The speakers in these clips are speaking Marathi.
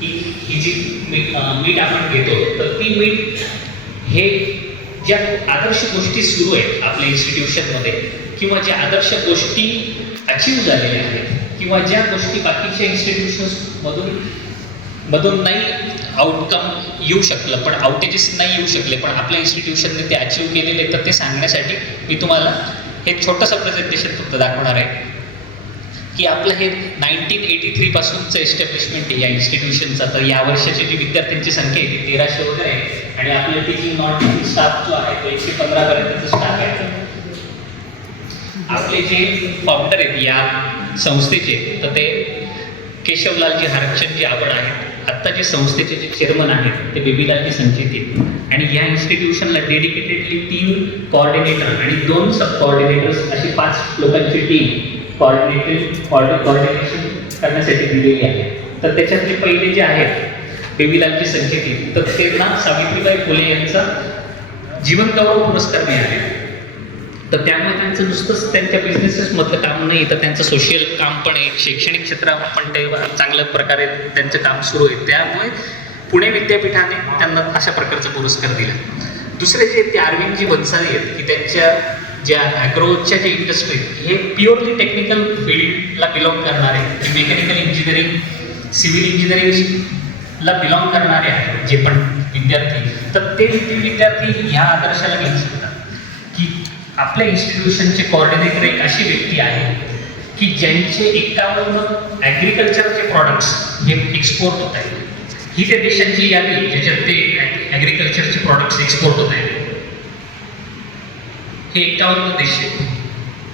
की ही जी मीट आपण घेतो तर ती मीट हे ज्या आदर्श गोष्टी सुरू आहेत आपल्या इन्स्टिट्यूशनमध्ये किंवा ज्या आदर्श गोष्टी अचीव झालेल्या आहेत किंवा ज्या गोष्टी बाकीच्या मधून नाही आउटकम येऊ शकलं पण आउटेजेस नाही येऊ शकले पण आपल्या इन्स्टिट्यूशनने ते अचीव केलेले तर ते सांगण्यासाठी मी तुम्हाला हे छोटंसं प्रेझेंटेशन फक्त दाखवणार आहे की आपलं हे 1983 पासूनचं एस्टॅब्लिशमेंट आहे या इन्स्टिट्यूशनचा. तर या वर्षाची जी विद्यार्थ्यांची संख्या आहे ती 1300 वगैरे आहे आणि आपल्या टीचिंग नॉन टीचिंग स्टाफ जो आहे तो 115 पर्यंतचा स्टाफ आहे. आपले जे फाउंडर आहेत या संस्थेचे तर ते केशवलालजी हरचंदजी आपण आहेत. आत्ता जे संस्थेचे जे चेअरमन आहेत ते बेबीलालजी संचेती आणि या इन्स्टिट्यूशनला डेडिकेटेडली 3 कोऑर्डिनेटर आणि 2 सब कोऑर्डिनेटर्स अशी 5 लोकांची टीम कोऑर्डिनेशन करण्यासाठी दिलेली आहे. तर त्याच्यातले पहिले जे आहेत बेबीलालजी संचेती तर त्यांना सावित्रीबाई फुले यांचा जीवन गौरव पुरस्कार मिळाले. तर त्यामुळे त्यांचं नुसतंच त्यांच्या बिझनेसेसमधलं काम नाही तर त्यांचं सोशल काम पण आहे, शैक्षणिक क्षेत्रात पण ते चांगल्या प्रकारे त्यांचं काम सुरू आहे. त्यामुळे पुणे विद्यापीठाने त्यांना अशा प्रकारचा पुरस्कार दिला. दुसरे जे ते अरविंदजी भन्साळी आहेत की त्यांच्या ज्या ॲग्रोच्या जे इंडस्ट्री हे प्युअरली टेक्निकल फील्डला बिलॉंग करणारे मेकॅनिकल इंजिनिअरिंग सिव्हिल इंजिनिअरिंगला बिलॉंग करणारे आहेत जे पण विद्यार्थी तर ते विद्यार्थी ह्या आदर्शाला घेऊ शकतात की आपल्या इन्स्टिट्यूशनचे कोऑर्डिनेटर एक अशी व्यक्ती आहे की ज्यांचे 51 ॲग्रिकल्चरचे प्रॉडक्ट्स हे एक्सपोर्ट होत आहेत. ही त्या देशांची यादी ज्याच्यात ते ॲग्रिकल्चरचे प्रॉडक्ट्स एक्सपोर्ट होत आहेत. हे 51 देश आहेत.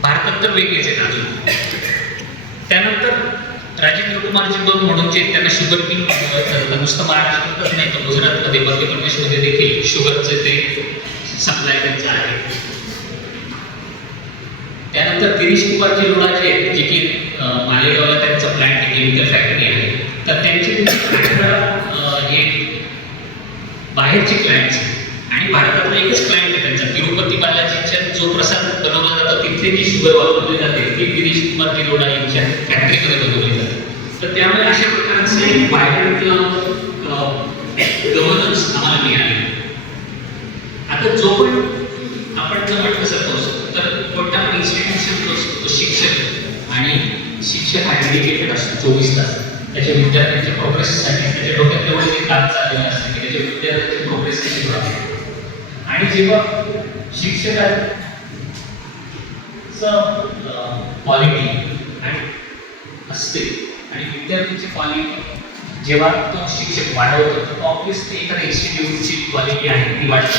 भारतात तर वेगळेच आहेत अजून. त्यानंतर राजेंद्र कुमार जिंदल म्हणून जे त्यांना शुगर किंग नुसतं महाराष्ट्रातच नाही तर गुजरातमध्ये मध्य प्रदेशमध्ये देखील शुगरचे ते सप्लाय त्यांचं आहे. त्यानंतर दिनेश कुमारजी लोढा जे आहेत जे की मालेगावला त्यांचं प्लांट केमिकल फॅक्टरी आहे तर त्यांचे 18 हे बाहेरचे क्लायंट्स आणि भारतातला एकच क्लायंट आहे त्यांचा तिरुपती बालाजीच्या जो प्रसाद बनवला जातो तिथे जी शुगर वापरली जाते ती दिनेश कुमारजी लोढा यांच्या फॅक्टरीमध्ये बनवली जाते. तर त्यामुळे अशा प्रकारचे व्हायब्रंट गव्हर्नन्स आम्हाला मिळाले. आता जो पण आपण जर म्हटलं सपोज तर कोणता पण इन्स्टिट्यूशन असतो शिक्षक आणि शिक्षक हा डेडिकेटेड असतो 24 तास त्याच्या विद्यार्थ्यांच्या प्रोग्रेससाठी. त्याच्या डोक्यात तेवढे जे काम चाललेलं असते की त्याच्या विद्यार्थ्यांची प्रोग्रेस कशी व्हावी आणि जेव्हा शिक्षकाचं क्वालिटी आणि असते आणि विद्यार्थ्यांची क्वालिटी जेव्हा तो शिक्षक वाढवतो तर ऑब्व्हियसली एखाद्या इन्स्टिट्यूटची क्वालिटी आहे ती वाढते.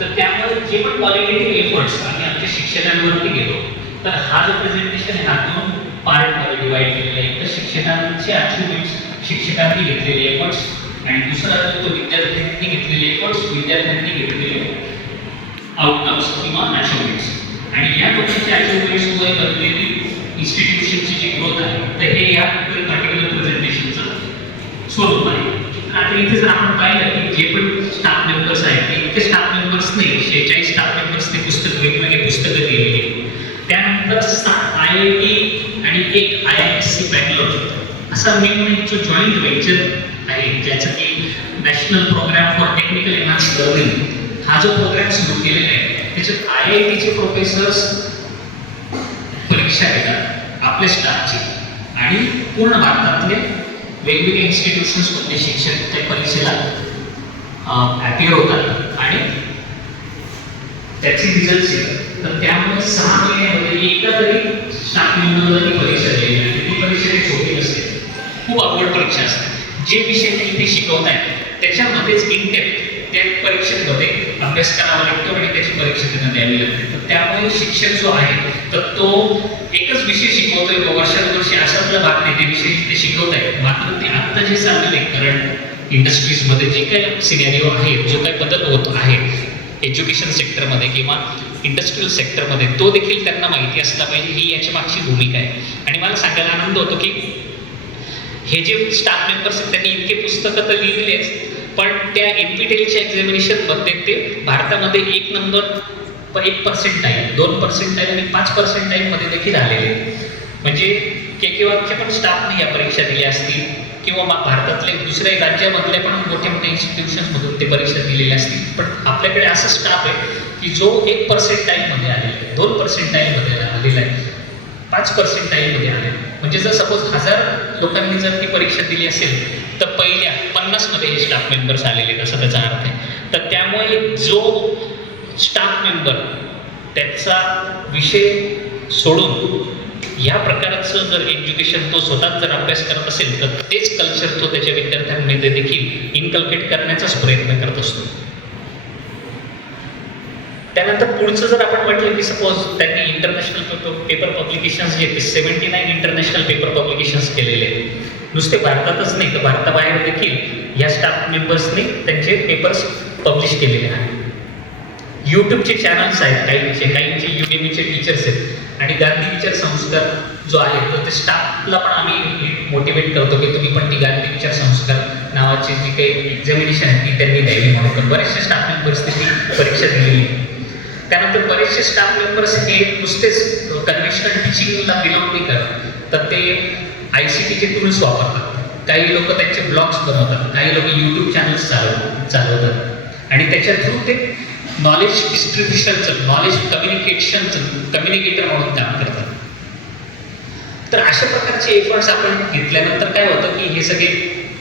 तर त्यामुळे जे पण क्वालिटेटिव्ह एफर्ट्स आम्ही आमच्या शिक्षकांवरती गेलो तर हा जो प्रेझेंटेशन आहे हा 2 पार्टमध्ये डिवाइड केलेला आहे. तर शिक्षकांचे अचिव्हमेंट्स शिक्षकांनी घेतलेले एफर्ट्स आणि दुसरा तो विद्यार्थ्यांनी घेतलेले एफर्ट्स विद्यार्थ्यांनी घेतलेले आउटकम्स किंवा अचिव्हमेंट्स आणि या दोन्हीचे अचिव्हमेंट्समुळे बनलेली इन्स्टिट्यूशनची जी ग्रोथ आहे तर हे या पर्टिक्युलर प्रेझेंटेशनचं स्वरूप आहे. आता इथे जर आपण पाहिलं की जे पण स्टाफ मेंबर्स आहेत ते इतके स्टाफ मेंबर्स नाही 46 स्टाफ मेंबर्स ते वेगवेगळे पुस्तकं लिहिलेली. त्यानंतर 7 IIT आणि 1 IISc बँगलोर असा मिळून एक जो जॉईंट व्हेंचर आहे ज्याचा की national program for technical enhance learning हा जो प्रोग्राम सुरू केलेला आहे त्याच्यात IITचे प्रोफेसर्स परीक्षा घेतात आपल्या स्टाफची आणि पूर्ण भारतातले वेगवेगळे इन्स्टिट्यूशन्समधले शिक्षक त्या परीक्षेला अपिअर होतात आणि त्याचे रिझल्ट्स येतात. तर त्यामुळे 6 महिन्यामध्ये एका तरी स्टाफ मेंबरला ती परीक्षा दिली आणि ती परीक्षा काही छोटी नसते, खूप अवघड परीक्षा असते. जे विषय ते इथे शिकवत आहेत त्याच्यामध्येच इनडेप्थ त्या परीक्षेमध्ये अभ्यास करावा लागतो आणि त्याची परीक्षा त्यांना द्यावी लागते. तर त्यामुळे शिक्षक जो आहे तर तो एकच विषय शिकवतोय वर्षानुवर्षे अशातला भाग नाही ते विषय ते शिकवत आहेत. मात्र ते आत्ता जे चाललेले करंट इंडस्ट्रीजमध्ये जे काही सिनेरिओ आहे जो काही बदल होत आहे एज्युकेशन सेक्टरमध्ये किंवा इंडस्ट्रियल सेक्टरमध्ये तो देखील त्यांना माहिती असला पाहिजे ही याच्या मागची भूमिका आहे. आणि मला सांगायला आनंद होतो की हे जे स्टाफ मेंबर्स आहेत त्यांनी इतके पुस्तकं तर लिहिलेच पण त्या NPTELच्या एक्झामिनेशनमध्ये ते भारतामध्ये 1 नंबर 1 पर्सेंटाईल 2 पर्सेंटाईल आणि 5 पर्सेंटाईल मध्ये देखील आलेले. म्हणजे केकेवाकचे पण स्टाफने या परीक्षा दिल्या असतील किंवा भारतातले दुसऱ्या राज्यामधले पण मोठे मोठे इन्स्टिट्यूशन्समधून ते परीक्षा दिलेल्या असतील. पण आपल्याकडे असा स्टाफ आहे की जो 1% आलेला आहे, 2% आलेला आहे, 5% आलेला आहे. म्हणजे जर सपोज 1000 लोकांनी जर ती परीक्षा दिली असेल तर पहिल्या 50 मध्ये हे स्टाफ मेंबर्स आलेले आहेत असं त्याचा अर्थ आहे. तर त्यामुळे जो स्टाफ मेंबर त्याचा विषय सोडून या प्रकारचं जर एज्युकेशन तो स्वतःच जर अभ्यास करत असेल तर तेच कल्चर तो त्याच्या विद्यार्थ्यांमध्ये देखील इनकल्केट करण्याचाच प्रयत्न करत असतो. त्यानंतर पुढचं जर आपण म्हटलं की सपोज त्यांनी इंटरनॅशनल पेपर पब्लिकेशन्स जे 79 इंटरनॅशनल पेपर पब्लिकेशन्स केलेले आहेत. नुसते भारतातच नाही तर भारताबाहेर देखील या स्टाफ मेंबर्सने त्यांचे पेपर्स पब्लिश केलेले आहेत. यूट्यूबचे चॅनल्स आहेत काहींचे युडेमीचे टीचर्स आहेत आणि गांधी विचार संस्कार जो आहे तर ते स्टाफला पण आम्ही मोटिवेट करतो की तुम्ही पण ती गांधी विचार संस्कार नावाची जी काही एक्झामिनेशन आहे ती त्यांनी द्यावी म्हणून. बरेचसे स्टाफ मेंबर्सनी ती परीक्षा दिलेली. त्यानंतर बरेचसे स्टाफ मेंबर्स हे नुसतेच कन्व्हेन्शनल टीचिंगला बिलॉंग नाही करत तर ते ICTचे टूल्स वापरतात. काही लोक त्यांचे ब्लॉग्स बनवतात, काही लोक यूट्यूब चॅनल्स चालवतात आणि त्याच्या थ्रू ते नॉलेज डिस्ट्रीब्युशनचं, नॉलेज कम्युनिकेटर म्हणून काम करतात. तर अशा प्रकारचे एफर्ट्स आपण घेतल्यानंतर काय होतं की हे सगळे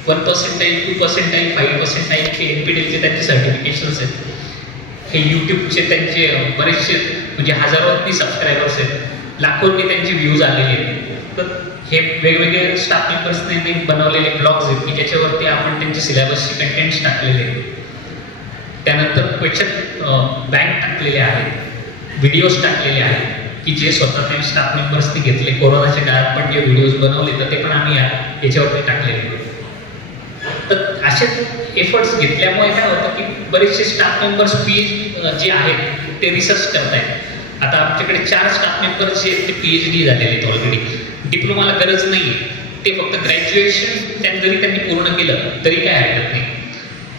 1%, 2%, 5% चे NPTELचे त्यांचे सर्टिफिकेशन्स आहेत. हे यूट्यूबचे त्यांचे बरेचसे म्हणजे हजारोंनी सबस्क्रायबर्स आहेत, लाखोंनी त्यांचे व्ह्यूज आलेले आहेत. तर हे वेगवेगळे स्टाफ मेंबर्सने बनवलेले ब्लॉग्स आहेत की ज्याच्यावरती आपण त्यांचे सिलेबसचे कंटेंट्स टाकलेले आहेत. त्यानंतर क्वेश्चन बँक टाकलेले आहेत, व्हिडिओज टाकलेले आहेत की जे स्वतः ते स्टाफ मेंबर्सने घेतले. कोरोनाच्या काळात पण जे व्हिडिओज बनवले तर ते पण आम्ही याच्यावरती टाकलेले. तर असे एफर्ट्स घेतल्यामुळे काय होतं की बरेचसे स्टाफ मेंबर्स जे आहेत ते रिसर्च करतायत. आता आमच्याकडे 4 स्टाफ मेंबर्स जे ते PhD झालेले आहेत ऑलरेडी. डिप्लोमाला गरज नाही आहे, ते फक्त ग्रॅज्युएशन जरी त्यांनी पूर्ण केलं तरी काय हरकत नाही,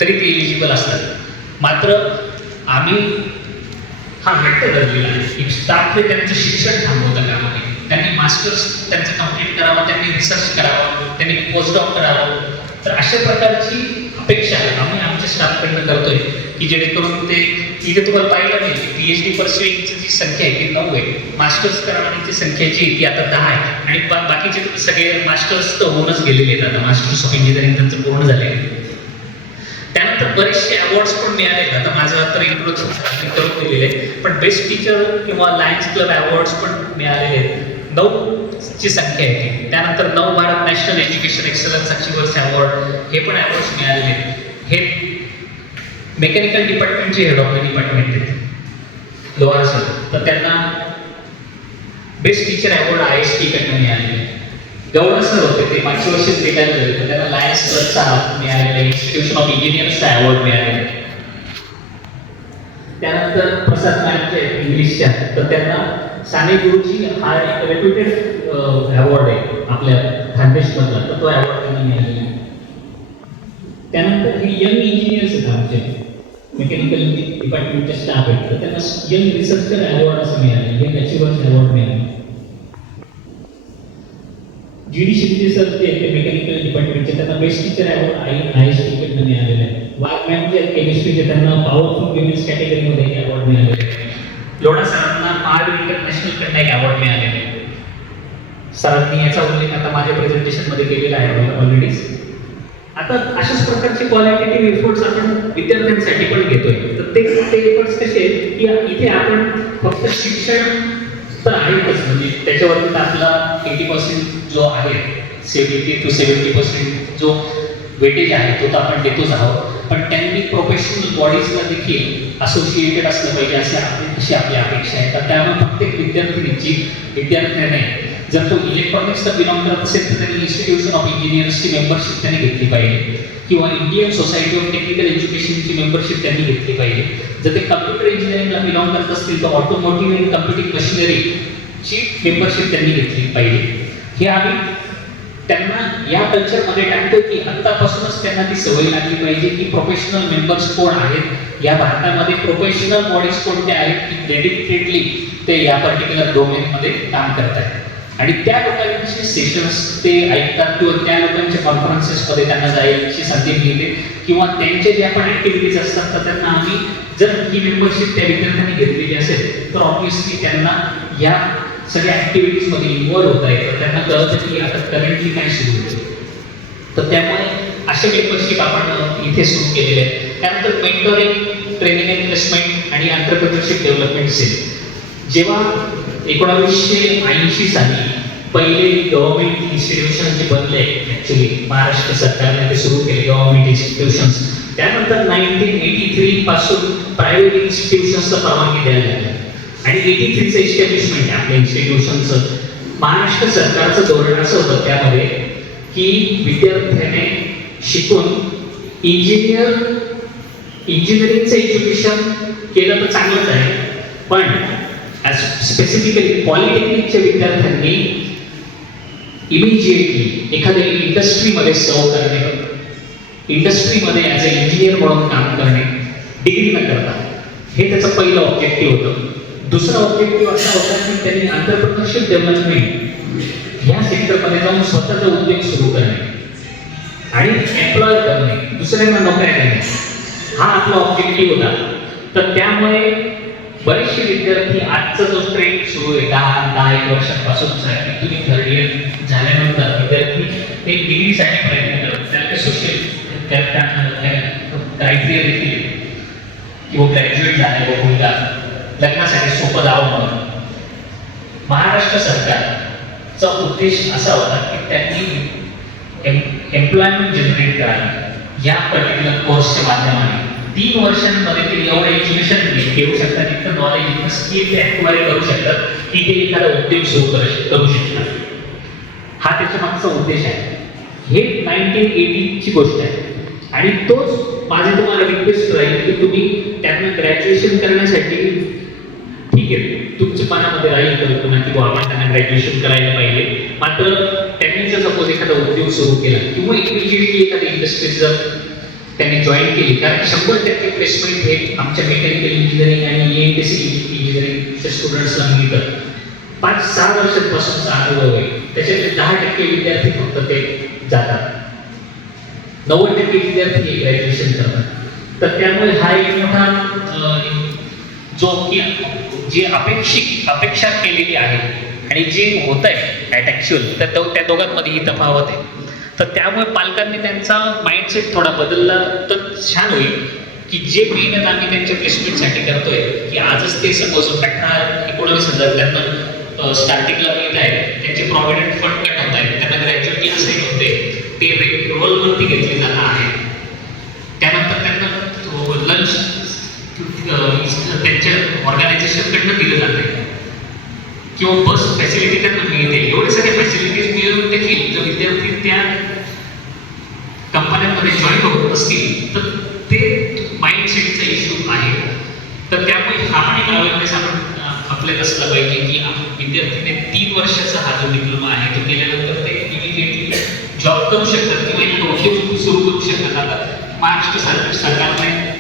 तरी ते एलिजिबल असतात. मात्र आम्ही हा हट्ट धरलेला आहे की स्टाफने त्यांचं शिक्षण थांबवता कामा नये. त्यांनी मास्टर्स त्यांचं कंप्लीट करावं, त्यांनी रिसर्च करावं, त्यांनी पोस्टडॉक करावं. तर अशा प्रकारची अपेक्षा आम्ही आमच्या स्टाफकडनं करतोय की जेणेकरून ते इथे तुम्हाला पाहिलं नाही की PhD परस्युइंगची जी संख्या आहे ती 9 आहे, मास्टर्स करण्याची संख्या जी आहे ती आता 10 आहे आणि बाकीचे सगळे मास्टर्स तर होऊनच गेलेले आहेत. आता मास्टर्स ऑफ इंजिनिअरिंग त्यांचं पूर्ण झालेलं आहे. त्यानंतर बरेचसे अवॉर्ड्स पण मिळाले. आता माझं तर इंट्रोडक्शन करून दिलेले आहे, पण बेस्ट टीचर किंवा लायन्स क्लब अवॉर्ड्स पण मिळालेले आहेत. 9ची संख्या आहे ती. त्यानंतर 9 Bharat national education excellence achievers award हे पण अवॉर्ड्स मिळालेले आहेत. हे मेकॅनिकल डिपार्टमेंटचे हेड ऑफ द डिपार्टमेंट आहेत लोहार सर, तर त्यांना बेस्ट टीचर अवॉर्ड IST कडनं मिळालेले आहे. गौरव सर होते ते मागच्या वर्षी रिटायर झाले तर त्यांना लायन्स क्लबचा मिळालेला, इन्स्टिट्यूशन ऑफ इंजिनियर्सचा अवॉर्ड मिळालेला. त्यानंतर प्रसाद मॅम जे इंग्लिशच्या तर त्यांना साने गुरुजी हा एक रेप्युटेड अवॉर्ड आहे आपल्या खानदेशमधला, तर तो अवॉर्ड त्यांनी मिळालेला. त्यानंतर हे यंग इंजिनियर्स आहेत आमचे मेकॅनिकल डिपार्टमेंटचे स्टाफ आहेत, तर त्यांना यंग रिसर्चर अवॉर्ड असं मिळालं, यंग अचिव्हर्स अवॉर्ड मिळाले. GD शिंदे सर जे ते मेकॅनिकल डिपार्टमेंटचे त्यांना बेस्ट टीचर अवॉर्ड IST कडनं मिळालेला आहे. वाघ मॅम जे केमिस्ट्रीचे त्यांना पॉवरफुल विमेन्स कॅटेगरीमध्ये एक अवॉर्ड मिळालेला आहे. लोढा सरांना महाड इंटरनॅशनल कडनं एक अवॉर्ड मिळालेला आहे. सरांनी याचा उल्लेख आता माझ्या प्रेझेंटेशनमध्ये केलेला आहे ऑलरेडी. आता अशाच प्रकारचे क्वालिटेटिव्ह एफर्ट्स आपण विद्यार्थ्यांसाठी पण घेतोय. तर ते एफर्ट्स कसे आहेत की इथे आपण फक्त शिक्षण तर आहेच, म्हणजे त्याच्यावरती आपला 80% जो आहे 70 to 70% जो वेटेज आहे तो तर आपण देतोच आहोत. पण त्यांनी प्रोफेशनल बॉडीजला देखील असोसिएटेड असलं पाहिजे अशी आपली अपेक्षा आहे. तर त्यामुळे प्रत्येक विद्यार्थ्याने जर तो इलेक्ट्रॉनिक्सला बिलॉंग करत असेल तर त्यांनी इन्स्टिट्यूशन ऑफ इंजिनियर्सची मेंबरशिप त्यांनी घेतली पाहिजे किंवा इंडियन सोसायटी ऑफ टेक्निकल एज्युकेशनची मेंबरशिप त्यांनी घेतली पाहिजे. जर ते कम्प्युटर इंजिनिअरिंगला बिलॉंग करत असतील तर ऑटोमोटिव्ह अँड कम्प्युटिंग मशिनरीची मेंबरशिप त्यांनी घेतली पाहिजे. हे आम्ही त्यांना या कल्चरमध्ये टाकतो की आत्तापासूनच त्यांना ती सवय लागली पाहिजे की प्रोफेशनल मेंबर्स कोण आहेत, या भारतामध्ये प्रोफेशनल बॉडीज कोणत्या आहेत की डेडिकेटेडली ते या पर्टिक्युलर डोमेनमध्ये काम करत आहेत. आणि त्या लोकांचे सेशन्स ते ऐकतात किंवा त्या लोकांच्या कॉन्फरन्सेसमध्ये त्यांना जायची संधी मिळते किंवा त्यांचे जे आपण ऍक्टिव्हिटीज असतात तर त्यांना आम्ही जर ही मेंबरशिप त्या विद्यार्थ्यांनी घेतलेली असेल तर ऑब्व्हियसली त्यांना या सगळ्या ऍक्टिव्हिटीजमध्ये इन्व्हॉल्व होता येतं, त्यांना कळतं की आता करंटली काय सुरू होतं. तर त्यामुळे असे मेंबरशिप आपण इथे सुरू केलेले आहे. त्यानंतर मेंटरिंग, ट्रेनिंग अँड प्लेसमेंट आणि एंटरप्रेन्योरशिप डेव्हलपमेंट सेल. जेव्हा 1980 साली पहिले गव्हर्नमेंट इन्स्टिट्यूशन जे बनले ऍक्च्युली महाराष्ट्र सरकारने ते सुरू केले गव्हर्नमेंट इन्स्टिट्यूशन्स. त्यानंतर 1983 पासून प्रायव्हेट इन्स्टिट्यूशन्सला परवानगी द्यायला लागली आणि 83चं एस्टॅब्लिशमेंट आहे आपल्या इन्स्टिट्यूशनचं. महाराष्ट्र सरकारचं धोरण असं होतं त्यामध्ये की विद्यार्थ्याने शिकून इंजिनिअरिंगचं एज्युकेशन केलं तर चांगलंच आहे, पण स्पेसिफिकली पॉलिटेक्निकच्या विद्यार्थ्यांनी इमिजिएटली एखाद्या इंडस्ट्रीमध्ये सर्व करणे, इंडस्ट्रीमध्ये ॲज अ इंजिनियर म्हणून काम करणे डिग्री न करता, हे त्याचं पहिलं ऑब्जेक्टिव्ह होतं. दुसरा ऑब्जेक्टिव्ह असा होता की त्यांनी एंटरप्रेन्योरशिप डेव्हलपमेंट ह्या सेक्टरमध्ये जाऊन स्वतःचा उद्योग सुरू करणे आणि एम्प्लॉय करणे, दुसऱ्यांना नोकऱ्या देणे, हा आपला ऑब्जेक्टिव्ह होता. तर त्यामुळे बरेचसे विद्यार्थी आजचा जो ट्रेंड सुरू आहे 10-1 वर्षांपासूनचा आहे की तुम्ही थर्ड इयर झाल्यानंतर विद्यार्थी ते डिग्रीसाठी प्रयत्न करतात, त्याला सोशल क्रायटेरिया देखील किंवा ग्रॅज्युएट झाले मुलगा लग्नासाठी सोपं जावं म्हणून. महाराष्ट्र सरकारचा उद्देश असा होता की त्यांनी एम्प्लॉयमेंट जनरेट करावी या पर्टिक्युलर कोर्सच्या माध्यमाने. 3 वर्षांमध्ये ते एवढं एज्युकेशन घेऊ शकतात, इतकं नॉलेज, इतकं स्किल ते ॲक्वायर करू शकतात की ते एखादा उद्योग सुरू करू शकतात. हा त्याच्या मागचा उद्देश आहे. हे 1980ची गोष्ट आहे आणि तोच माझे तुम्हाला रिक्वेस्ट राहील की तुम्ही त्यांना ग्रॅज्युएशन करण्यासाठी ठीक आहे तुमच्या मनामध्ये राहील कल्पना की आपण त्यांना ग्रॅज्युएशन करायला पाहिजे, मात्र त्यांनी जर सपोज एखादा उद्योग सुरू केला किंवा इमिजिएटली एखाद्या इंडस्ट्रीज जर त्यांनी जॉईन केली, कारण 100% प्लेसमेंट हे आमच्या मेकॅनिकल इंजिनिअरिंग आणि EMTC इंजिनिअरिंगच्या स्टुडंट्सला मिळतं. 5-6 वर्षांपासूनचा अनुभव आहे, त्याच्यातले 10% विद्यार्थी फक्त ते जातात, 90% विद्यार्थी हे ग्रॅज्युएशन करतात. तर त्यामुळे हा एक मोठा जो की जी अपेक्षा केलेली आहे आणि जे होत आहे ॲट ॲक्च्युअल तर त्या दोघांमध्ये ही तफावत आहे. तर त्यामुळे पालकांनी त्यांचा माइंडसेट थोडा बदलला तर छान होईल की जे मेहनत आम्ही त्यांच्या प्लेसमेंटसाठी करतोय की आजच ते सपोज 18-19 त्यांना स्टार्टिंगला मिळत आहे, त्यांचे प्रॉव्हिडंट फंड कट होत आहेत, त्यांना ग्रॅज्युएटली असाइन होते, ते रोलवरती घेतले जात आहे, त्यानंतर त्यांना लंच त्यांच्या ऑर्गनायझेशनकडनं दिलं जाते किंवा बस फॅसिलिटी त्यांना मिळते. एवढे सगळे फॅसिलिटीज मिळून देखील जर विद्यार्थी त्या कंपन्यांमध्ये जॉईन होत असतील तर ते माइंडसेटचा इश्यू आहे. तर त्यामुळे हा पण एक अवेअरनेस आपण आपल्याला असला पाहिजे की विद्यार्थीने 3 वर्षाचा हा जो डिप्लोमा आहे तो केल्यानंतर ते इमिजिएटली जॉब करू शकतात किंवा एक उद्योग सुरू करू शकतात. आता महाराष्ट्र सरकारने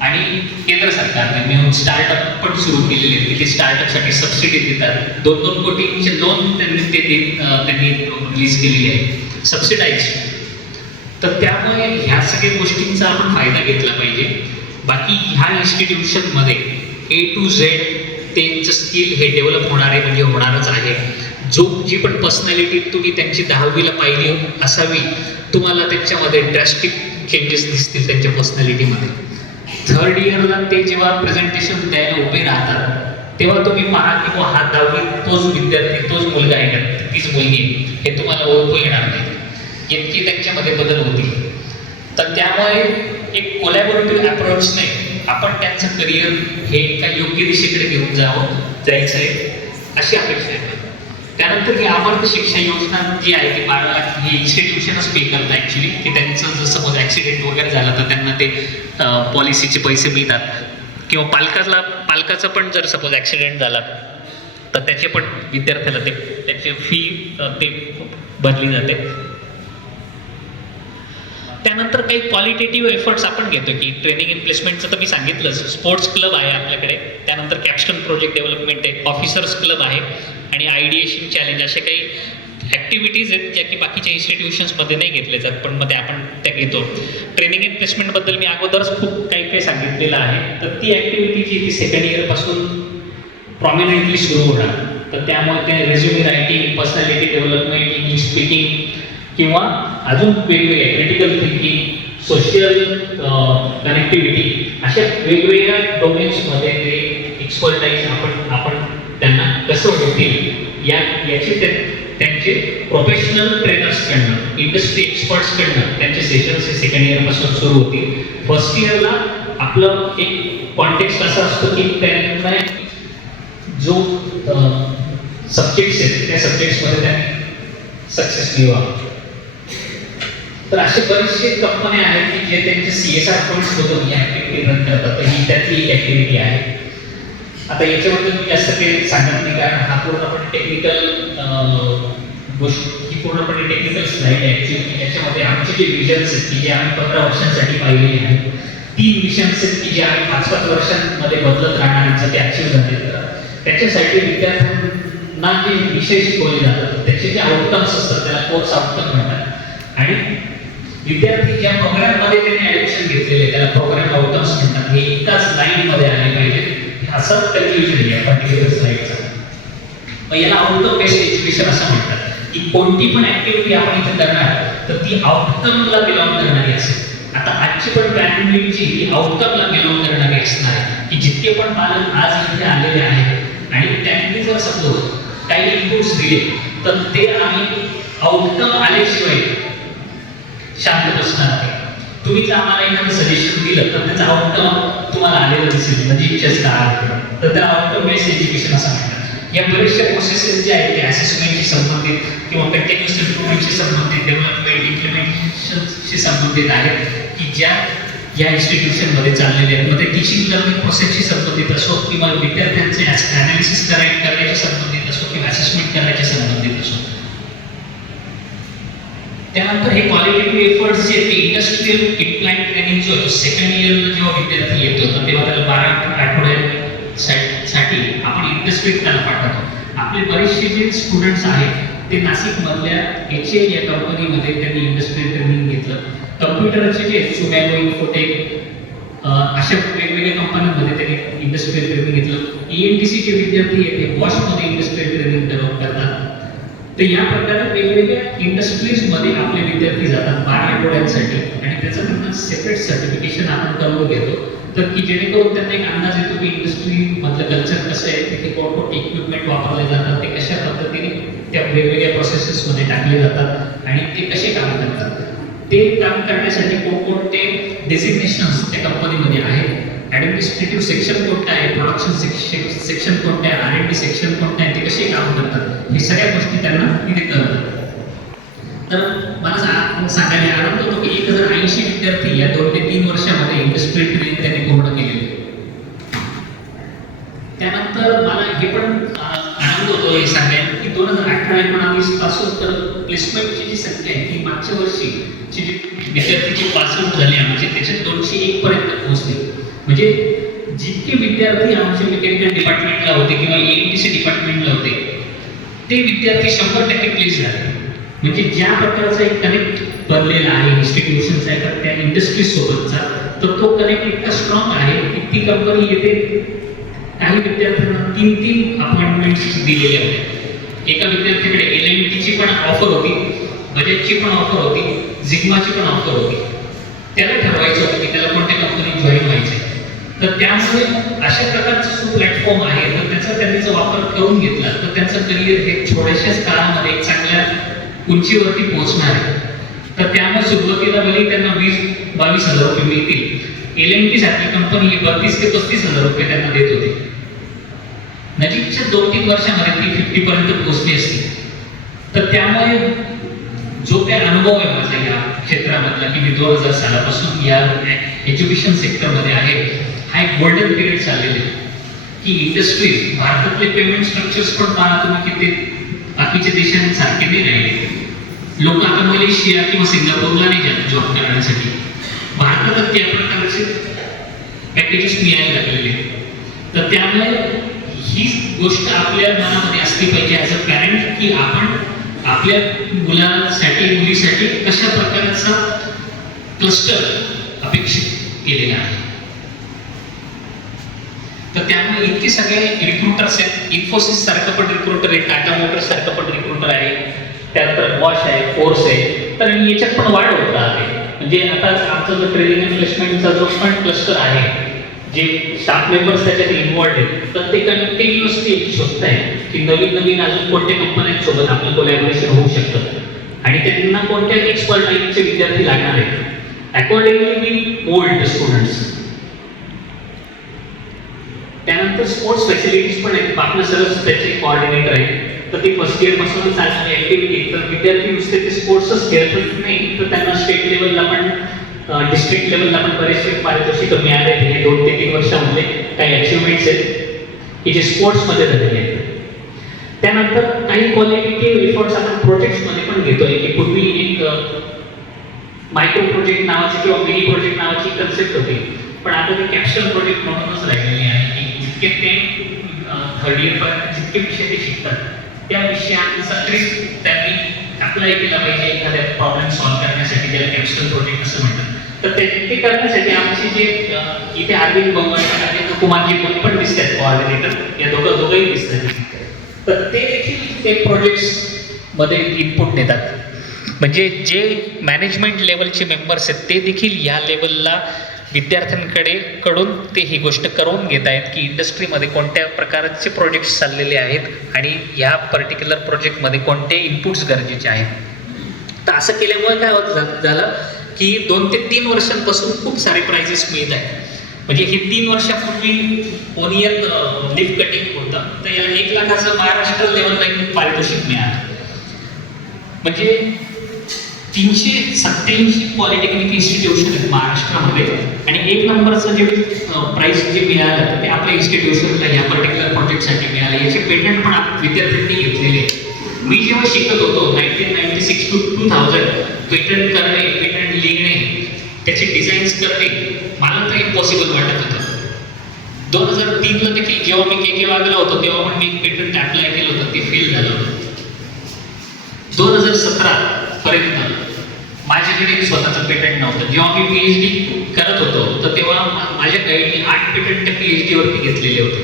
आणि केंद्र सरकारने मिळून स्टार्टअप पण सुरू केलेले आहेत, तिथे स्टार्टअपसाठी सबसिडी देतात. 2-2 कोटींचे लोन त्यांनी रिलीज केलेली आहे सबसिडाईज. तर त्यामुळे ह्या सगळ्या गोष्टींचा आपण फायदा घेतला पाहिजे. बाकी ह्या इन्स्टिट्यूशनमध्ये A to Z त्यांचं स्किल हे डेव्हलप होणार आहे म्हणजे होणारच आहे. जी पण पर्सनॅलिटी तुम्ही त्यांची 10वीला पाहिली असावी, तुम्हाला त्याच्यामध्ये ड्रॅस्टिक चेंजेस दिसतील त्यांच्या पर्सनॅलिटीमध्ये. थर्ड इयरला ते जेव्हा प्रेझेंटेशन द्यायला उभे राहतात तेव्हा तुम्ही पहा की हा 10वी तोच विद्यार्थी तोच मुलगा आहे का तीच मुलगी हे तुम्हाला ओळखू येणार नाही, इतकी त्यांच्यामध्ये बदल होतील. तर त्यामुळे एक कोलॅबोरेटिव्ह अप्रोचने आपण त्यांचं करिअर हे एका योग्य दिशेकडे घेऊन जायचं आहे अशी अपेक्षा आहे. त्यानंतर ही अमर्त शिक्षा योजना जी आहे ती 12 लाख ही इन्स्टिट्यूशनच पे करतं ॲक्च्युली, की त्यांचं जर सपोज ॲक्सिडेंट वगैरे झाला तर त्यांना ते पॉलिसीचे पैसे मिळतात किंवा पालकाचा पण जर सपोज ॲक्सिडेंट झाला तर त्याचे पण विद्यार्थ्याला ते त्याची फी ते भरली जाते. त्यानंतर काही क्वालिटेटिव्ह एफर्ट्स आपण घेतो की ट्रेनिंग इन प्लेसमेंटचं तर मी सांगितलंच, स्पोर्ट्स क्लब आहे आपल्याकडे, त्यानंतर कॅप्स्टन प्रोजेक्ट डेव्हलपमेंट आहे, ऑफिसर्स क्लब आहे आणि आयडिएशन चॅलेंज, असे काही ॲक्टिव्हिटीज आहेत ज्या की बाकीच्या इन्स्टिट्यूशन्समध्ये नाही घेतले जात, पण मध्ये आपण त्या घेतो. ट्रेनिंग इन प्लेसमेंटबद्दल मी अगोदरच खूप काही काही सांगितलेलं आहे. तर ती ॲक्टिव्हिटी जी ती सेकंड इयरपासून प्रॉमिनंटली सुरू होणार. तर त्यामुळे ते resume writing, personality development, English speaking किंवा अजून वेगवेगळे क्रिटिकल थिंकिंग, सोशल कनेक्टिव्हिटी, अशा वेगवेगळ्या डोमेन्समध्ये ते एक्सपर्टाईज आपण त्यांना कसं होतील याचे त्यांचे प्रोफेशनल ट्रेनर्सकडनं, इंडस्ट्री एक्सपर्ट्सकडनं त्यांचे सेशन्स हे सेकंड इयरपासून सुरू होतील. फर्स्ट इयरला आपलं एक कॉन्टेक्स्ट असा असतो की त्यांना जो सब्जेक्ट्स आहेत त्या सब्जेक्ट्समध्ये त्यांनी सक्सेस मिळवा. तर असे बरेचसे कंपन्या आहेत की जे त्यांचे CSR फंड्स मधून ही ॲक्टिव्हिटी रन करतात. तर ही त्यातली एक ॲक्टिव्हिटी आहे. आता याच्याबद्दल मी जास्त काही सांगत नाही, कारण हा पूर्णपणे टेक्निकल गोष्ट, ही पूर्णपणे टेक्निकल स्लाईड आहे ॲक्च्युअली. याच्यामध्ये आमचे जे विजन्स आहेत की जे आम्ही 15 वर्षांसाठी पाहिलेले आहेत, 3 मिशन्स आहेत की जे आम्ही 5-5 वर्षांमध्ये बदलत राहणार, जर ते अचीव्ह झाले तर त्याच्यासाठी विद्यार्थ्यांना जे विषय शिकवले जातात त्याचे जे आउटकम्स असतात त्याला कोर्स आउटकम म्हणतात. आणि विद्यार्थी ज्या प्रोग्राममध्ये त्यांनी ॲडमिशन घेतलेले त्याला प्रोग्राम आउटकम्स म्हणतात. हे एकाच लाईनमध्ये आले पाहिजे, असं कन्फ्युजन आहे या पर्टिक्युलर स्लाईडचं. मग याला आउटकम बेस्ड एज्युकेशन असं म्हणतात की कोणती पण ॲक्टिव्हिटी आपण इथे करणार तर ती आउटकमला बिलॉंग करणारी असेल. आता आजची पण पॅरेंटिंग जी ही आउटकमला बिलॉंग करणारी असणार आहे की जितके पण पालक आज इथे आलेले आहेत आणि त्यांनी जर सपोज काही इनपुट्स दिले तर ते आम्ही आउटकम आल्याशिवाय शांत बसणार नाही. तुम्ही जर आम्हाला एखादं सजेशन दिलं तर त्याचा आउटकम तुम्हाला आलेलं दिसेल, म्हणजे इच्छाच का तर त्याला आउटकम बेस्ड एज्युकेशन असं म्हणतात. या बरेचशा प्रोसेसेस जे आहेत ते असेसमेंटशी संबंधित किंवा कंटिन्युअस इम्प्रुव्हमेंटशी संबंधित, डेव्हलपमेंट इम्प्लिमेंटेशनशी संबंधित आहेत की ज्या या इन्स्टिट्यूशनमध्ये चाललेले आहेत. मध्ये टीचिंग लर्निंग प्रोसेसशी संबंधित असो किंवा विद्यार्थ्यांचे ॲनालिसिस करण्याच्या संबंधित असो किंवा असेसमेंट करण्याच्या संबंधित असो. त्यानंतर हे क्वालिटेटिव्ह एफर्ट्स जे ते इंडस्ट्रियल इम्प्लांट ट्रेनिंग जो सेकंड इयरला जेव्हा विद्यार्थी येतो तर तेव्हा त्याला 12 आठवड्यांसाठी आपण इंडस्ट्रीत त्याला पाठवतो. आपले बरेचसे जे स्टुडंट्स आहेत ते नाशिकमधल्या HCL या कंपनीमध्ये त्यांनी इंडस्ट्रियल ट्रेनिंग घेतलं. कम्प्युटरचे जे सुमॅगो, इन्फोटेक अशा वेगवेगळ्या कंपन्यांमध्ये त्यांनी इंडस्ट्रियल ट्रेनिंग घेतलं. ENTC चे विद्यार्थी येथे बॉशमध्ये इंडस्ट्रियल ट्रेनिंग डेव्हलप करतात. तर या प्रकारे वेगवेगळ्या इंडस्ट्रीजमध्ये आपले विद्यार्थी जातात 12 आठवड्यांसाठी आणि त्याचं त्यांना सेपरेट सर्टिफिकेशन आपण करून घेतो. तर की जेणेकरून त्यांना एक अंदाज येतो की इंडस्ट्रीमधलं कल्चर कसं आहे, तिथे कोणकोणते इक्विपमेंट वापरले जातात, ते कशा पद्धतीने त्या वेगवेगळ्या प्रोसेसेसमध्ये टाकले जातात आणि ते कसे काम करतात. ते काम करण्यासाठी कोणकोणते डेसिग्नेशन्स त्या कंपनीमध्ये आहेत, ॲडमिनिस्ट्रेटिव्ह सेक्शन कोणतं आहे, प्रोडक्शन सेक्शन कोणतं आहे, R&D सेक्शन कोणतं आहे, ते कसे काम करतात, हे सगळ्या गोष्टी त्यांना तिथे कळतात. तर मला सांगायला आनंद होतो की 1080 विद्यार्थी या 2 ते 3 वर्षामध्ये इंडस्ट्रियल ट्रेनिंग त्यांनी पूर्ण केलेली. त्यानंतर मला हे पण आनंद होतो हे सांगायला की 2018-19 पासून तर प्लेसमेंटची जी संख्या आहे ती मागच्या वर्षीची जी विद्यार्थीची पासआउट झाली आमचे त्याच्यात 201 पर्यंत पोहोचली. म्हणजे जितके विद्यार्थी आमच्या मेकॅनिकल डिपार्टमेंटला होते किंवा ENTC डिपार्टमेंटला होते ते विद्यार्थी 100% प्लेस झाले. म्हणजे ज्या प्रकारचा एक कनेक्ट बनलेला आहे इन्स्टिट्यूशनचा एका त्या इंडस्ट्री सोबतचा, तर तो कनेक्ट इतका स्ट्रॉंग आहे की ती कंपनी येते काही विद्यार्थ्यांना 3 अपॉइंटमेंट्स दिलेले होते. एका विद्यार्थ्याकडे LNT पण ऑफर होती, बजाजची पण ऑफर होती, झिग्माची पण ऑफर होती. त्याला ठरवायचं होतं की त्याला कोणत्या कंपनीत जॉईन व्हायचं. तर त्यामुळे अशा प्रकारचा जो प्लॅटफॉर्म आहे तर त्याचा त्यांनी जर वापर करून घेतला तर त्यांचं करिअर हे थोड्याशाच काळामध्ये एक चांगल्या उंचीवरती पोहोचणार आहे. तर त्यामुळे सुरुवातीला भले त्यांना 20-22 हजार रुपये मिळतील. LNT सारखी कंपनी 32 ते 35 हजार रुपये त्यांना देत होती. नजीकच्या 2-3 वर्षामध्ये ती 50 पर्यंत पोहोचली असती. तर त्यामुळे जो काही अनुभव आहे माझा या क्षेत्रामधला की मी 2000 सालापासून या एज्युकेशन सेक्टरमध्ये आहे, हा एक गोल्डन पिरियड चाललेला आहे की इंडस्ट्री भारतातले पेमेंट स्ट्रक्चर्स पण पाहता तुम्ही की ते बाकीच्या देशांसारखे नाही राहिले. लोक आता मलेशिया किंवा सिंगापूरला नाही जात जॉब करण्यासाठी, भारतात त्या प्रकारचे पॅकेजेस मिळायला लागलेले. तर त्यामुळे ही गोष्ट आपल्या मनामध्ये असली पाहिजे ॲज अ पॅरेंट की आपण आपल्या मुलासाठी मुलीसाठी कशा प्रकारचा क्लस्टर अपेक्षित केलेला आहे. तर त्यामुळे इतके सगळे रिक्रुटर्स आहेत. इन्फोसिस सारखं पण रिक्रुटर आहे, टाटा मोटर्स सारखं पण रिक्रुटर आहे, त्यानंतर बॉश आहे, फोर्स आहे. तर याच्यात पण वाढ होत राहते. म्हणजे आता आमचा जो ट्रेनिंग अँड प्लेसमेंटचा जो पण क्लस्टर आहे, जे स्टाफ मेंबर्स त्याच्यात इन्व्हॉल्ड आहेत, तर ते कंटिन्युअसली शोधत आहे की नवीन नवीन अजून कोणत्या कंपन्यांसोबत आपलं कोलॅबोरेशन होऊ शकतं आणि त्यांना कोणत्या एक्सपर्ट लाईनचे विद्यार्थी लागणार आहेत. Accordingly we mould the students. त्यानंतर स्पोर्ट्स फॅसिलिटीज पण आहेत. आपलं सरस त्याचे कोऑर्डिनेटर आहे, तर ते फर्स्ट इयर पासूनच चालणारी ऍक्टिव्हिटी. तर विद्यार्थी नुसते ते स्पोर्ट्सच खेळतच नाही, तर त्यांना स्टेट लेवलला पण डिस्ट्रिक्ट लेवलला पण बरेचसे पारितोषिक मिळाले. हे 2 ते 3 वर्षामध्ये काही अचिव्हमेंट्स आहेत की जे स्पोर्ट्समध्ये झालेले आहेत. त्यानंतर काही क्वालिटेटिव्ह एफर्ट्स आपण प्रोजेक्ट्समध्ये पण घेतोय की पूर्वी एक मायक्रो प्रोजेक्ट नावाची किंवा मिनी प्रोजेक्ट नावाची कन्सेप्ट होती, पण आता ते कॅप्स्टोन प्रोजेक्ट म्हणूनच राहिलेली आहे की जितके ते थर्ड इयर पर्यंत जितके विषय ते शिकतात त्या विषयांचा ट्रिक त्यांनी अप्लाय केला पाहिजे एखाद्या प्रॉब्लेम सॉल्व्ह करण्यासाठी, ज्याला कॅप्स्टोन प्रोजेक्ट असं म्हणतात. तर ते करण्यासाठी आमचे जे इथे अरविंद बंगवार आणि कुमारजी पण दिसतात कोऑर्डिनेटर, या दोघंही दिसतात. तर ते देखील ते प्रोजेक्ट्स मध्ये इनपुट देतात. म्हणजे जे मॅनेजमेंट लेवलचे मेंबर्स आहेत ते देखील या लेवलला कडून ते ही गोष्ट करून घेत आहेत की इंडस्ट्रीमध्ये कोणत्या प्रकारचे प्रोजेक्ट्स चाललेले आहेत आणि ह्या पर्टिक्युलर प्रोजेक्टमध्ये कोणते इनपुट्स गरजेचे आहेत. तर असं केल्यामुळे काय होत झालं की 2 ते 3 वर्षांपासून खूप सारे प्राइजेस मिळत आहेत. म्हणजे हे 3 वर्षापूर्वी ओनियन लिफ्ट कटिंग होतं, तर याला 1 लाखाचं महाराष्ट्र लेवलला पारितोषिक मिळालं. म्हणजे 387 पॉलिटेक्निक इन्स्टिट्यूशन आहेत महाराष्ट्रामध्ये आणि 1 नंबरचं जे प्राइस जे मिळालं ते आपल्या इन्स्टिट्यूशनला या पर्टिक्युलर प्रोजेक्टसाठी मिळालं. याचे पेटंट पण विद्यार्थ्यांनी घेतलेले. मी जेव्हा शिकत होतो 1996 to 2000 पेटंट करणे, पेटंट लिहिणे, त्याचे डिझाईन्स करणे मला तर इम्पॉसिबल वाटत होतं. 2003ला देखील जेव्हा मी के वागला होतो तेव्हा पण मी एक पेटंट अप्लाय केलं होतं, ते फेल झालं होतं. 2017 पर्यंत माझ्याकडे एक स्वतःचं पेटंट नव्हतं. जेव्हा मी PhD करत होतो तर तेव्हा माझ्या गाईडने 8 पेटंट PhD वरती घेतलेले होते,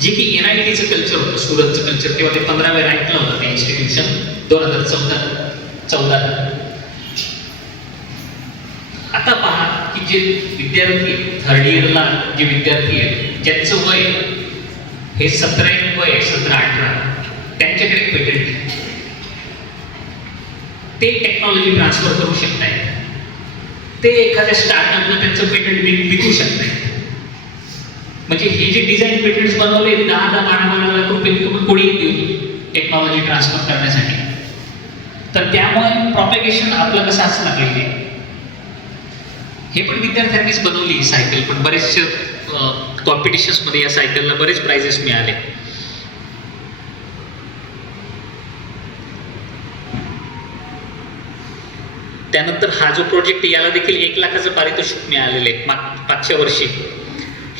जे की NITचं कल्चर होतं, सुरतचं कल्चर. तेव्हा ते 15व्या रँकला होतं ते इन्स्टिट्यूशन 2014. आता पहा की जे विद्यार्थी थर्ड इयरला जे विद्यार्थी आहेत ज्यांचं वय हे 17 वय 17-18, त्यांच्याकडे पेटंट आहे. ते टेक्नॉलॉजी ट्रान्सफर करू शकतायत. ते एखाद्या स्टार्टअपला त्यांचं पेटंट विकू शकतायत. म्हणजे हे जे डिझाईन पेटंट्स बनवले 10-12 लाख रुपये कोणी देऊ टेक्नॉलॉजी ट्रान्सफर करण्यासाठी. तर त्यामुळे प्रॉपेगेशन आपलं कसं असलं पाहिजे हे पण विद्यार्थ्यांनीच बनवली सायकल. पण बरेचसे कॉम्पिटिशन्समध्ये या सायकलला बरेच प्राइजेस मिळाले. त्यानंतर हा जो प्रोजेक्ट याला देखील 1 लाखाचं पारितोषिक मिळालेलं आहे मागच्या वर्षी.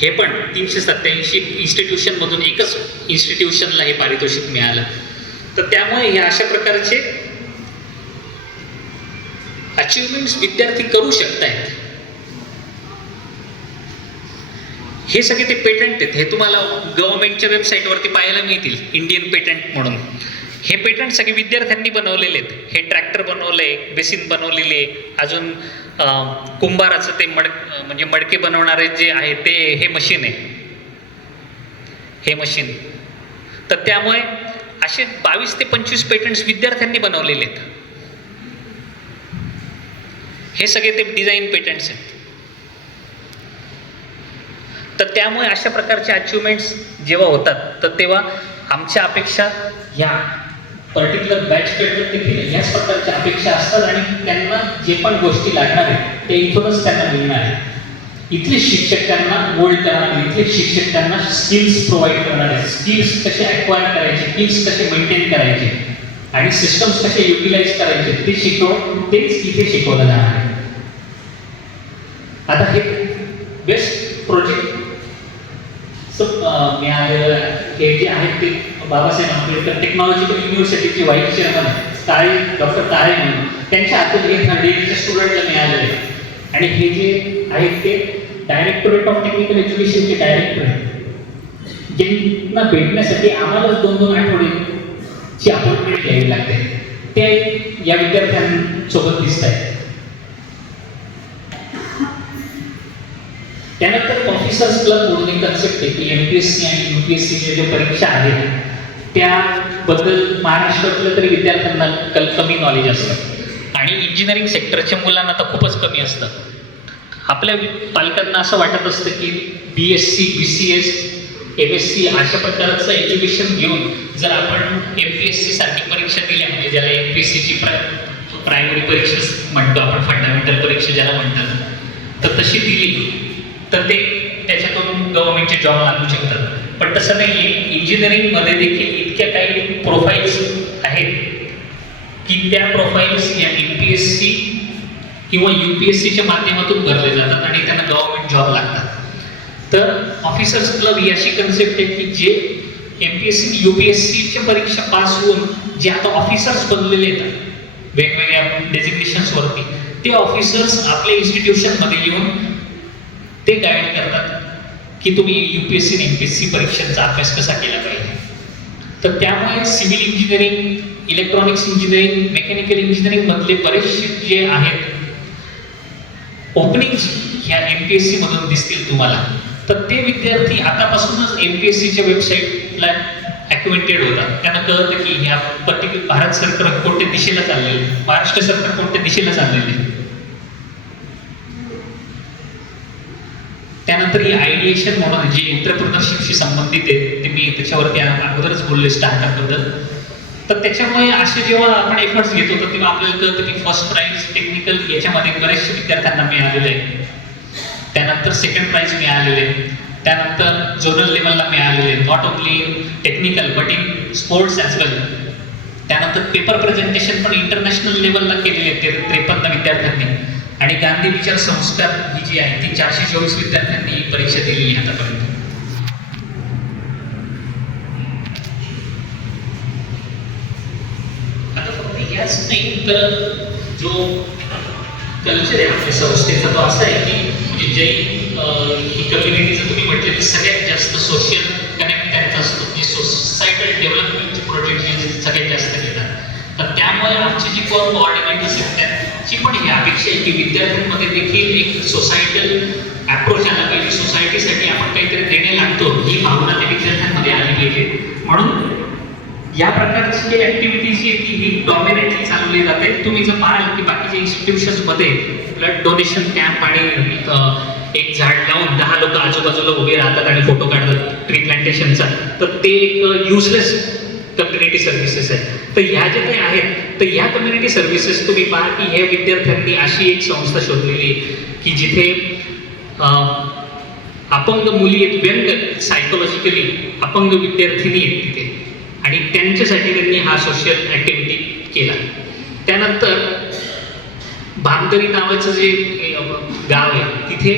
हे पण 387 इन्स्टिट्यूशनमधून एकच इन्स्टिट्यूशनला हे पारितोषिक मिळालं. तर त्यामुळे हे अशा प्रकारचे अचिव्हमेंट्स विद्यार्थी करू शकतायत. हे सगळे ते पेटंट आहेत, हे तुम्हाला गव्हर्नमेंटच्या वेबसाईटवरती पाहायला मिळतील, इंडियन पेटंट म्हणून. हे पेटंट सगळे विद्यार्थ्यांनी बनवलेले आहेत. हे ट्रॅक्टर बनवलंय, बेसिन बनवलेले, अजून कुंभाराचं ते म्हणजे मडके बनवणारे जे आहे ते हे मशीन आहे, हे मशीन. तर त्यामुळे असे 22 ते 25 पेटंट्स विद्यार्थ्यांनी बनवलेले आहेत. हे सगळे ते डिझाईन पेटंट्स आहेत. तर त्यामुळे अशा प्रकारचे अचिव्हमेंट्स जेव्हा होतात तर तेव्हा आमच्या अपेक्षा ह्या पर्टिक्युलर बॅचकडनं देखील याच प्रकारच्या अपेक्षा असतात आणि त्यांना जे पण गोष्टी लागणार आहेत ते इथूनच त्यांना मिळणार आहे. इथले शिक्षक त्यांना मोल्ड करणार आहेत, इथले शिक्षक त्यांना स्किल्स प्रोव्हाइड करणार आहेत. स्किल्स कसे ॲक्वायर करायचे, स्किल्स कसे मेंटेन करायचे आणि सिस्टम्स कसे युटिलाइज करायचे तेच इथे शिकवलं जाणार आहे. आता हे बेस्ट प्रोजेक्ट मिळालेलं हे जे आहेत ते बाबासाहेब आंबेडकर टेक्नॉलॉजिकल युनिव्हर्सिटीचे व्हाईस चेअरमन डॉक्टर तारे म्हणून त्यांच्या हातून हे थर्ड इयरच्या स्टुडंटला मिळालेले आहे. आणि हे जे आहेत ते डायरेक्टोरेट ऑफ टेक्निकल एज्युकेशनचे डायरेक्टर आहेत, ज्यांना भेटण्यासाठी आम्हालाच 2-2 आठवड्याची अपॉइंटमेंट घ्यावी लागते. ते या विद्यार्थ्यांसोबत दिसत आहेत. त्यानंतर ऑफिसर्स क्लब म्हणून एक कन्सेप्ट आहे की MPSC आणि UPSCच्या ज्या परीक्षा आहेत त्याबद्दल महाराष्ट्रातल्या तरी विद्यार्थ्यांना कमी नॉलेज असतं आणि इंजिनिअरिंग सेक्टरच्या मुलांना तर खूपच कमी असतं. आपल्या पालकांना असं वाटत असतं की BSc, BCS, MSc अशा प्रकारचं एज्युकेशन घेऊन जर आपण MPSC सारखी परीक्षा दिल्या, म्हणजे ज्याला MPSCची प्रायमरी परीक्षा म्हणतो आपण, फंडामेंटल परीक्षा ज्याला म्हणतात, तर तशी दिली तर ते त्याच्यातून गव्हर्नमेंटचे जॉब लागू शकतात. पण तसं नाही आहे. इंजिनिअरिंगमध्ये देखील इतक्या काही प्रोफाईल्स आहेत की त्या प्रोफाईल्स या MPSC किंवा UPSCच्या माध्यमातून भरले जातात आणि त्यांना गव्हर्नमेंट जॉब लागतात. तर ऑफिसर्स क्लब ही अशी कन्सेप्ट आहे की जे MPSC UPSCच्या परीक्षा पास होऊन जे आता ऑफिसर्स बनलेले आहेत वेगवेगळ्या डेझिग्नेशन्सवरती, ते ऑफिसर्स आपल्या इन्स्टिट्यूशनमध्ये येऊन ते गाईड करतात की तुम्ही UPSC आणि MPSC परीक्षांचा अभ्यास कसा केला पाहिजे. तर त्यामुळे civil engineering, electronics engineering, mechanical engineering मधले बरेचसे जे आहेत ओपनिंग्स ह्या MPSC मधून दिसतील तुम्हाला. तर ते विद्यार्थी आतापासूनच MPSCच्या वेबसाईटला ॲक्टिव्हेटेड होतात. त्यांना कळतं की ह्या पर्टिक्युलर भारत सरकार कोणत्या दिशेला चाललेलं, महाराष्ट्र सरकार कोणत्या दिशेला चाललेले. त्यानंतर ही आयडिएशन म्हणून जे एंटरप्रिनरशिपशी संबंधित आहे ते मी त्याच्यावरती अगोदरच बोलले स्टार्टअप बद्दल. तर त्याच्यामुळे असे जेव्हा आपण एफर्ट्स घेत होतो तेव्हा आपल्याला कळतं की फर्स्ट प्राइज टेक्निकल याच्यामध्ये बरेचसे विद्यार्थ्यांना मिळालेले आहे. त्यानंतर सेकंड प्राइज मिळालेले, त्यानंतर झोनल लेवलला मिळालेले, not only technical but in sports as well. त्यानंतर पेपर प्रेझेंटेशन पण इंटरनॅशनल लेवलला केलेले आहेत 53 विद्यार्थ्यांनी. आणि गांधी विचार संस्कार ही जी आहे ती 424 विद्यार्थ्यांनी परीक्षा दिलेली आहे आतापर्यंत. आता फक्त याच नाही तर जो कल्चर आहे आपल्या संस्थेचा तो असा आहे की म्हणजे जे ही कम्युनिटी जर तुम्ही म्हटलं की सगळ्यात जास्त सोशल कनेक्ट त्यांचा असतो, जे सोसायटल डेव्हलपमेंटचे प्रोजेक्ट सगळ्यात जास्त घेतात. तर त्यामुळे आमची जी कोऑर्डिनेटर्स आहेत त्यांची पण ही अपेक्षा आहे की विद्यार्थ्यांमध्ये देखील एक सोसायटल अप्रोच आला पाहिजे. सोसायटीसाठी आपण काहीतरी देणे लागतो ही भावना त्या विद्यार्थ्यांमध्ये आली पाहिजे. म्हणून या प्रकारची जी ऍक्टिव्हिटीज आहे ती ही डॉमिनेटली चालवली जाते. तुम्ही जर पाहाल की बाकीच्या इन्स्टिट्यूशन्समध्ये ब्लड डोनेशन कॅम्प आणि एक झाड लावून 10 लोक आजूबाजूला उभे राहतात आणि फोटो काढतात ट्री प्लांटेशनचा, तर ते एक युजलेस कम्युनिटी सर्व्हिसेस आहेत. तर ह्या ज्या काही आहेत तर ह्या कम्युनिटी सर्व्हिसेस तुम्ही पहा की ह्या विद्यार्थ्यांनी अशी एक संस्था शोधलेली की जिथे अपंग मुली आहेत, व्यंग सायकोलॉजिकली अपंग विद्यार्थिनी आहेत तिथे, आणि त्यांच्यासाठी त्यांनी हा सोशल ॲक्टिव्हिटी केला. त्यानंतर भामदरी नावाचं जे गाव आहे तिथे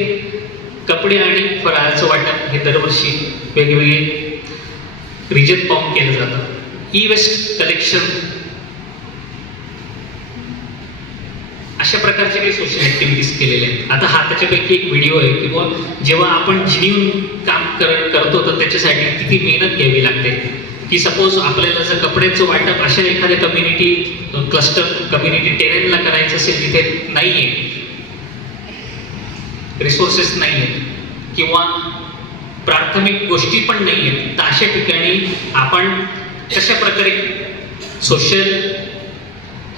कपडे आणि फराळाचं वाटप हे दरवर्षी वेगवेगळे रिजन पाहून केलं जातं. ई वेस्ट कलेक्शन अशा प्रकारचे काही सोशल ॲक्टिव्हिटीज केलेले आहेत. आता हा त्याच्यापैकी एक व्हिडिओ आहे किंवा जेव्हा आपण जिनियन काम करतो तर त्याच्यासाठी किती मेहनत घ्यावी लागते. की सपोज आपल्याला जर कपड्याचं वाटप अशा एखाद्या कम्युनिटी क्लस्टर कम्युनिटी टेरेनला करायचं असेल जिथे नाही आहे, रिसोर्सेस नाही आहेत किंवा प्राथमिक गोष्टी पण नाही आहेत, तर अशा ठिकाणी आपण कशा प्रकारे सोशल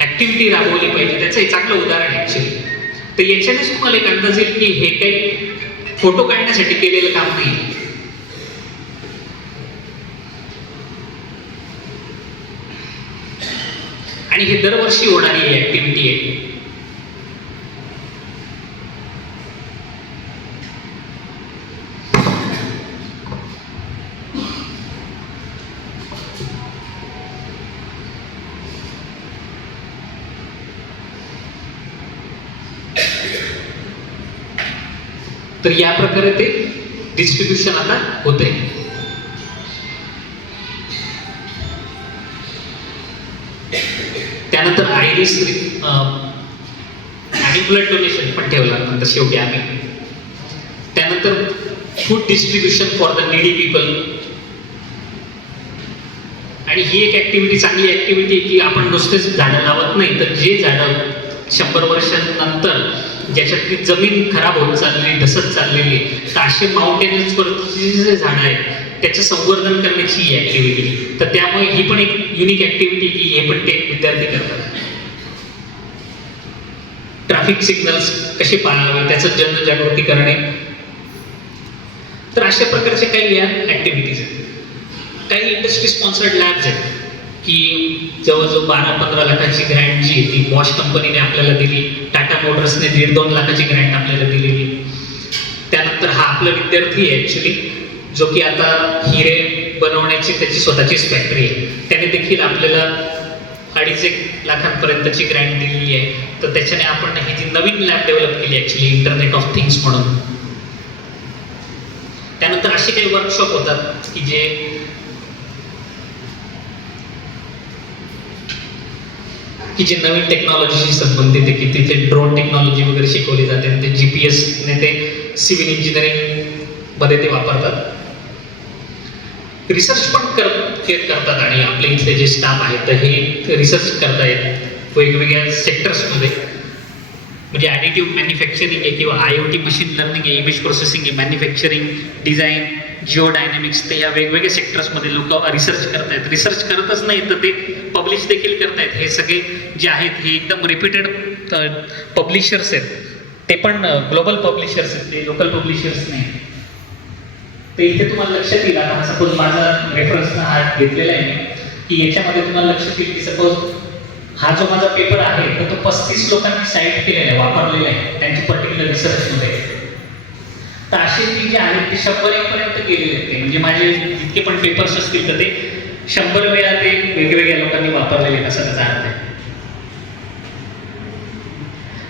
ॲक्टिव्हिटी राबवली पाहिजे त्याचं एक चांगलं उदाहरण आहे ॲक्च्युली. तर याच्यानेच तुम्हाला एक अंदाज येईल की हे काही फोटो काढण्यासाठी केलेलं काम नाही. आणि हे दरवर्षी होणारी ॲक्टिव्हिटी आहे. तर या प्रकारे ते डिस्ट्रीब्युशन आता होते. त्यानंतर आयरिस आणि ब्लड डोनेशन पण ठेवलं नंतर शेवटी आम्ही. त्यानंतर food distribution for the needy people. आणि ही एक ऍक्टिव्हिटी, चांगली ऍक्टिव्हिटी की आपण नुसतेच झाडं लावत नाही, तर जे झाडं 100 वर्षांनंतर ज्याच्यातली जमीन खराब होत चाललेली, ढसत चाललेली, तर असे माउंटेन्सवरची जे झाडं आहेत त्याचं संवर्धन करण्याची ही ऍक्टिव्हिटी. तर त्यामुळे ही पण एक युनिक ऍक्टिव्हिटी की हे पण ते विद्यार्थी करतात. ट्रॅफिक सिग्नल्स कसे पाळावे त्याचं जनजागृती करणे. तर अशा प्रकारचे काही या ऍक्टिव्हिटीज आहेत. काही इंडस्ट्री स्पॉन्सर्ड लॅब्स आहेत की जवळजवळ 12-15 लाखाची ग्रँट जी आहे ती बॉश कंपनीने आपल्याला दिली, टाटा मोटर्सने 1.5-2 लाखाची ग्रँट आपल्याला दिलेली. त्यानंतर हा आपला विद्यार्थी आहे ॲक्च्युली, जो की आता हिरे बनवण्याची त्याची स्वतःचीच फॅक्टरी आहे, त्याने देखील आपल्याला 2.5 लाखांपर्यंतची ग्रँट दिलेली आहे. तर त्याच्याने आपण ही जी नवीन लॅब डेव्हलप केली ॲक्च्युली इंटरनेट ऑफ थिंग्स म्हणून. त्यानंतर असे काही वर्कशॉप होतात की जे नवीन टेक्नॉलॉजीशी संबंधित आहे, की तिथे ड्रोन टेक्नॉलॉजी वगैरे शिकवली जाते. ते GPS ने ते सिव्हिल इंजिनिअरिंग मध्ये ते वापरतात. रिसर्च पण करतात आणि आपले इथले जे स्टाफ आहेत तर हे रिसर्च करतायत वेगवेगळ्या सेक्टर्समध्ये. म्हणजे ॲडिटिव्ह मॅन्युफॅक्चरिंग आहे किंवा IoT मशीन लर्निंग आहे, इमेज प्रोसेसिंग आहे, मॅन्युफॅक्चरिंग, डिझाईन, जिओ डायनॅमिक्स, ते या वेगवेगळ्या सेक्टर्समध्ये लोक रिसर्च करतायत. रिसर्च करतच नाही तर ते पब्लिश देखील करतायत. हे सगळे जे आहेत हे एकदम रेप्युटेड पब्लिशर्स आहेत. ते पण ग्लोबल पब्लिशर्स आहेत, ते लोकल पब्लिशर्स नाही. तर इथे तुम्हाला लक्षात येईल, आता सपोज माझा रेफरन्स हा घेतलेला आहे की याच्यामध्ये तुम्हाला लक्षात येईल की सपोज हा जो माझा पेपर आहे तर तो 35 लोकांनी साईट केलेला आहे, वापरलेला आहे त्यांची पर्टिक्युलर रिसर्चमध्ये. तर असे जे आहेत ते 100 पर्यंत गेलेले आहेत. ते म्हणजे माझे जितके पण पेपर्स असतील तर ते 100 वेळा ते वेगवेगळ्या लोकांनी वापरलेले आहेत असं त्याचा अर्थ आहे.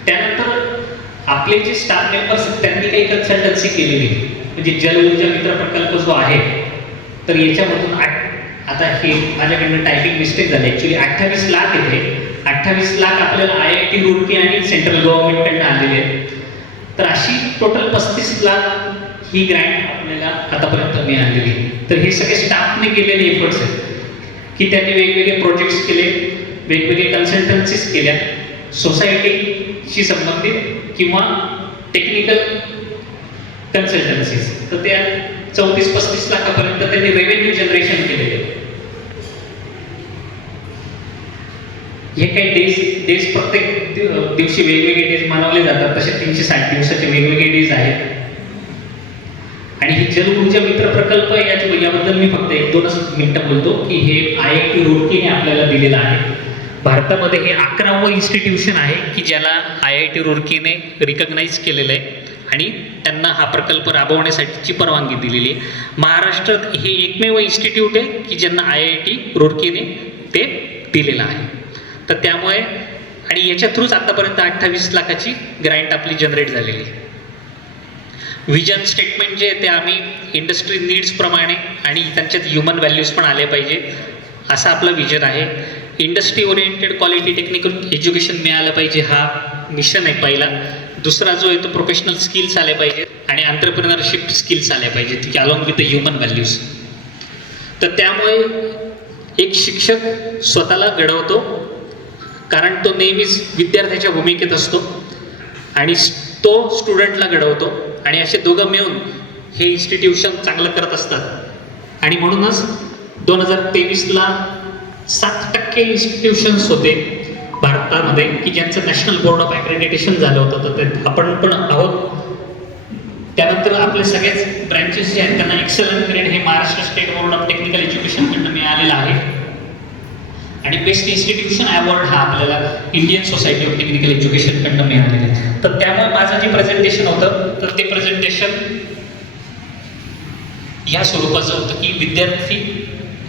त्यानंतर आपले जे स्टाफ मेंबर्स आहेत त्यांनी काही कन्सल्टन्सी केलेली आहे. म्हणजे जल ऊर्जा मित्र प्रकल्प जो आहे तर याच्यामधून आता हे माझ्याकडनं टायपिंग मिस्टेक झाली ॲक्च्युली 28 लाख येते. 28 लाख आपल्याला IIT रुड़की आणि सेंट्रल गव्हर्नमेंटकडनं आलेले आहेत. तर अशी टोटल 35 लाख ही ग्रँट आपल्याला आतापर्यंत मिळालेली. तर हे सगळे स्टाफने केलेले एफर्ट्स आहेत की त्यांनी वेगवेगळे प्रोजेक्ट्स केले, वेगवेगळे कन्सल्टन्सीज केल्या, सोसायटीशी संबंधित किंवा टेक्निकल कन्सल्टन्सीज. तर त्या 34-35 लाखापर्यंत त्यांनी रेव्हेन्यू जनरेशन केलेले. हे काही डेज प्रत्येक दिवशी वेगवेगळे डेज मनवले जातात. तसे 360 दिवसाचे वेगवेगळे डेज आहेत. आणि ही जल ऊर्जा मित्र प्रकल्प याबद्दल मी फक्त 1-2 मिनिटं बोलतो की हे IIT रुड़कीने आपल्याला दिलेलं आहे. भारतामध्ये हे 11वं इन्स्टिट्यूशन आहे की ज्याला IIT रुड़कीने रिकग्नाइज केलेलं आहे आणि त्यांना हा प्रकल्प राबवण्यासाठीची परवानगी दिलेली आहे. महाराष्ट्रात हे एकमेव इन्स्टिट्यूट आहे की ज्यांना IIT रुड़कीने ते दिलेलं आहे. तर त्यामुळे आणि याच्या थ्रूच आतापर्यंत 28 लाखाची ग्रँट आपली जनरेट झालेली. विजन स्टेटमेंट जे आहे ते आम्ही इंडस्ट्री नीड्स प्रमाणे आणि त्यांच्यात ह्युमन व्हॅल्यूज पण आले पाहिजे असा आपला विजन आहे. Industry oriented quality technical education मिळालं पाहिजे हा मिशन आहे पहिला. दुसरा जो आहे तो प्रोफेशनल स्किल्स आले पाहिजेत आणि एंटरप्रेन्योरशिप स्किल्स आल्या पाहिजेत की along with the human values. तर त्यामुळे एक शिक्षक स्वतःला घडवतो कारण तो नेहमीच विद्यार्थ्याच्या भूमिकेत असतो आणि तो स्टुडंटला घडवतो आणि असे दोघं मिळून हे इन्स्टिट्यूशन चांगलं करत असतात. आणि म्हणूनच 2023ला 7% इन्स्टिट्यूशन्स होते भारतामध्ये की ज्यांचं नॅशनल बोर्ड ऑफ ॲक्रेडिटेशन झालं होतं. तर ते आपण पण आहोत. त्यानंतर आपले सगळेच ब्रँचेस जे आहेत त्यांना एक्सलंट ग्रेड हे Maharashtra state board of technical एज्युकेशनकडनं मिळालेलं आहे. आणि बेस्ट इन्स्टिट्यूशन अवॉर्ड हा आपल्याला इंडियन सोसायटी ऑफ टेक्निकल एज्युकेशनकडनं मिळालेलं आहे. तर त्यामुळे माझं जे प्रेझेंटेशन होतं तर ते प्रेझेंटेशन या स्वरूपाचं होतं की विद्यार्थी,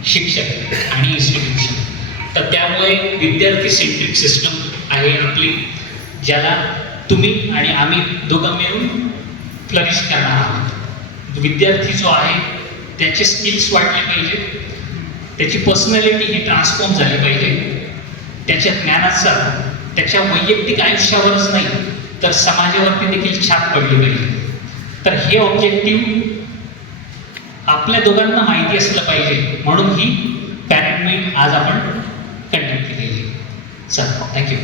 शिक्षक आणि इन्स्टिट्यूशन. तर त्यामुळे विद्यार्थी सेंट्रिक सिस्टम आहे आपली, ज्याला तुम्ही आणि आम्ही दोघं मिळून फ्लरिश करणार आहोत. विद्यार्थी जो आहे त्याचे स्किल्स वाढले पाहिजे, त्याची पर्सनॅलिटी ही ट्रान्सफॉर्म झाली पाहिजे, त्याच्या ज्ञानाचा त्याच्या वैयक्तिक आयुष्यावरच नाही तर समाजावरती देखील छाप पडली पाहिजे. तर हे ऑब्जेक्टिव्ह आपल्या दोघांना माहिती असलं पाहिजे, म्हणून ही पॅरेंट मीट आज आपण कंडक्ट केलेली. चल, थँक्यू.